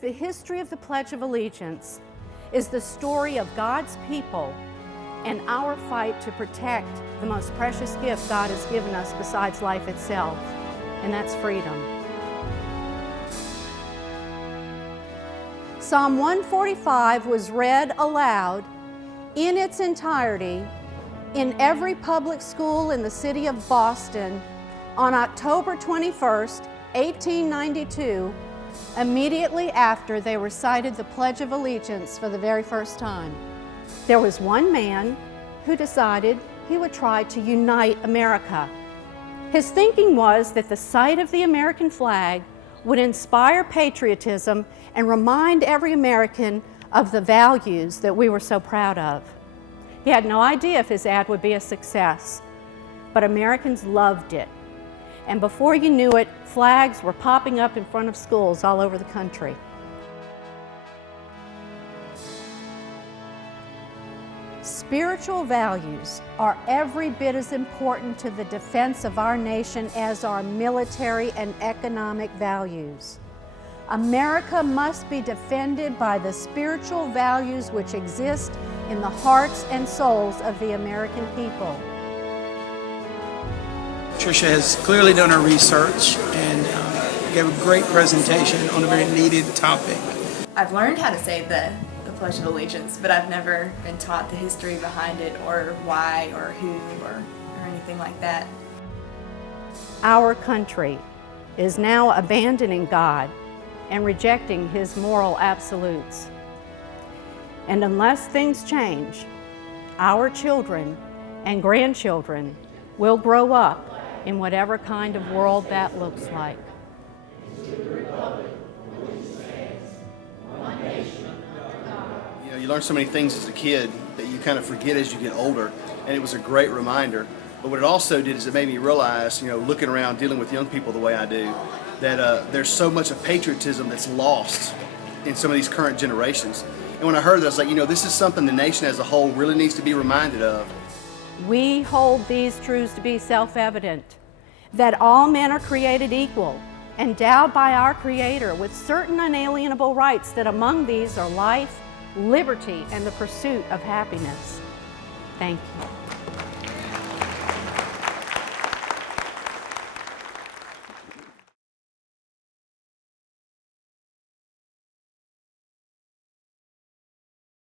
The history of the Pledge of Allegiance is the story of God's people and our fight to protect the most precious gift God has given us besides life itself, and that's freedom. Psalm 145 was read aloud in its entirety in every public school in the city of Boston on October 21st, 1892, immediately after they recited the Pledge of Allegiance for the very first time. There was one man who decided he would try to unite America. His thinking was that the sight of the American flag would inspire patriotism and remind every American of the values that we were so proud of. He had no idea if his ad would be a success, but Americans loved it. And before you knew it, flags were popping up in front of schools all over the country. Spiritual values are every bit as important to the defense of our nation as are military and economic values. America must be defended by the spiritual values which exist in the hearts and souls of the American people. Tricia has clearly done her research and gave a great presentation on a very needed topic. I've learned how to say the Pledge of Allegiance, but I've never been taught the history behind it or why or who or anything like that. Our country is now abandoning God and rejecting His moral absolutes. And unless things change, our children and grandchildren will grow up in whatever kind of world that looks like. You know, you learn so many things as a kid that you kind of forget as you get older, and it was a great reminder. But what it also did is it made me realize, you know, looking around, dealing with young people the way I do, that there's so much of patriotism that's lost in some of these current generations. And when I heard that, I was like, you know, this is something the nation as a whole really needs to be reminded of. We hold these truths to be self-evident, that all men are created equal, endowed by our Creator with certain unalienable rights, that among these are life, liberty, and the pursuit of happiness. Thank you.